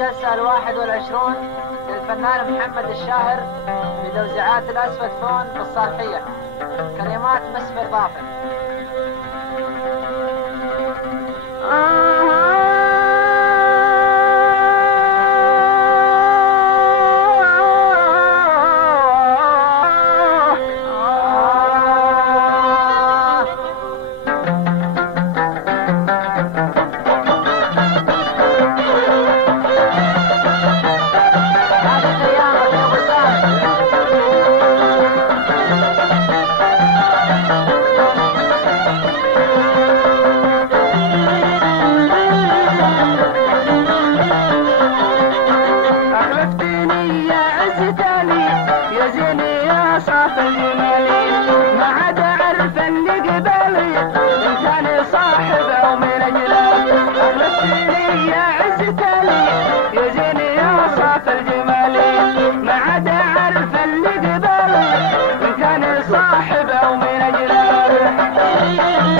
الجلسة 21 للفنان محمد الشاهر بتوزيعات الأسود فون بالصالحية. كلمات مسفر ظافر.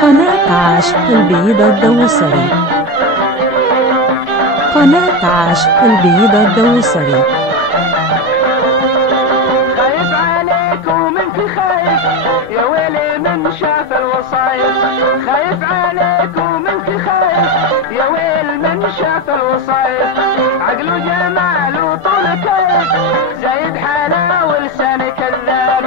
قناة عاشق البيضة الدوسري. قناة عاشق البيضة الدوسري. خايف عليك ومنك خايف يا ويلي من شاف الوصايف. خايف عليك ومنك خايف يا ويل من شاف الوصايف. عقل وجمال وطول كيف زايد حاله ولسان كذاب.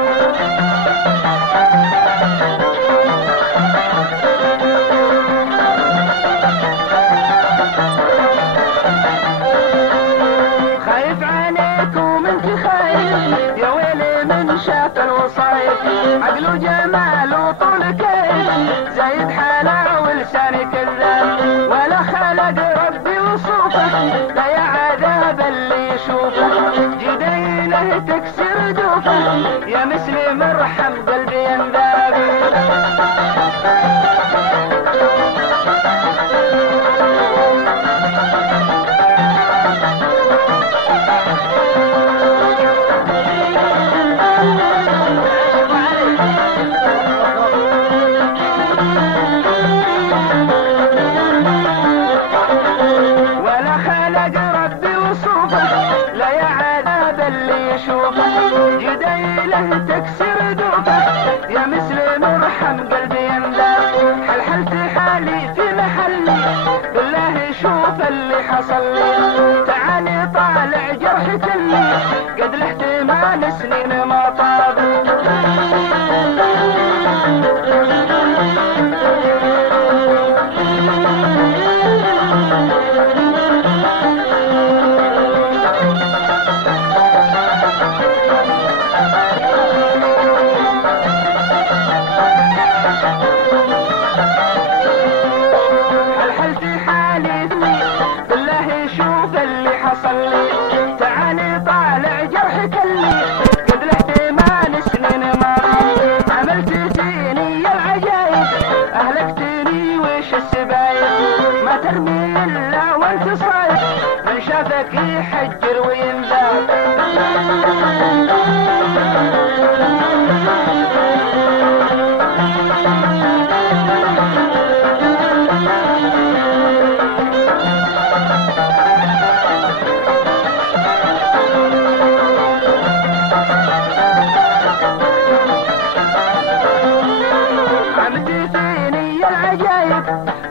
خايف عليك ومنك خايف يا ويلي من شاف الوصايف. عقل وجمال وطول كيف زايد حاله ولسان كذاب. ولا خلق ربي وصوفه لا يا عذاب اللي يشوفه. جدينه تكسر دوفه يا مسلم ارحم قلبي ينذاب. جديله تكسر دوفه يا مسلم ارحم قلبي ينذاب. حلحلت حالي في محلي بالله شوف اللي حصل لي. تعالي طالع جرح كلي قد له 8 سنين ما طاب. تعالي طالع جرح كلي قد له 8 سنين ما طاب. عملت فيني العجايب اهلكتني وش السبايب. ما ترمي الا وانت صايح من شافك يحجر وينذاب.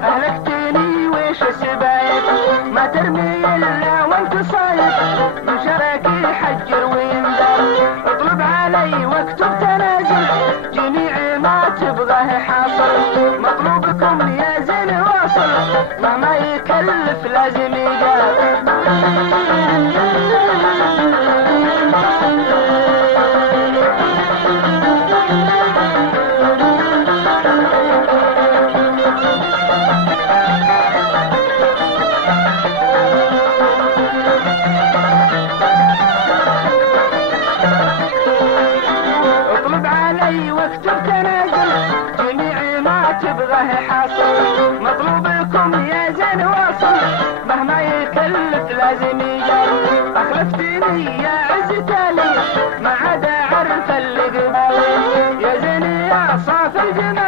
أهلكتني ويش السبايب. ما ترمي إلا وانت صايب من شرك يحجر وينذاب. اطلب علي واكتب تنازل جميع ما تبغاه حاصل. مطلوبكم يا زين واصل مهما يكلف لازم يجاب. واكتب تنازل جميع ما تبغاه حاصل. مطلوبكم يا زين واصل مهما يكلف لازم يجاب. اخلفتني يا عز تالي ما عدا عرف اللي قبالي. يا زين يا صافي الجمال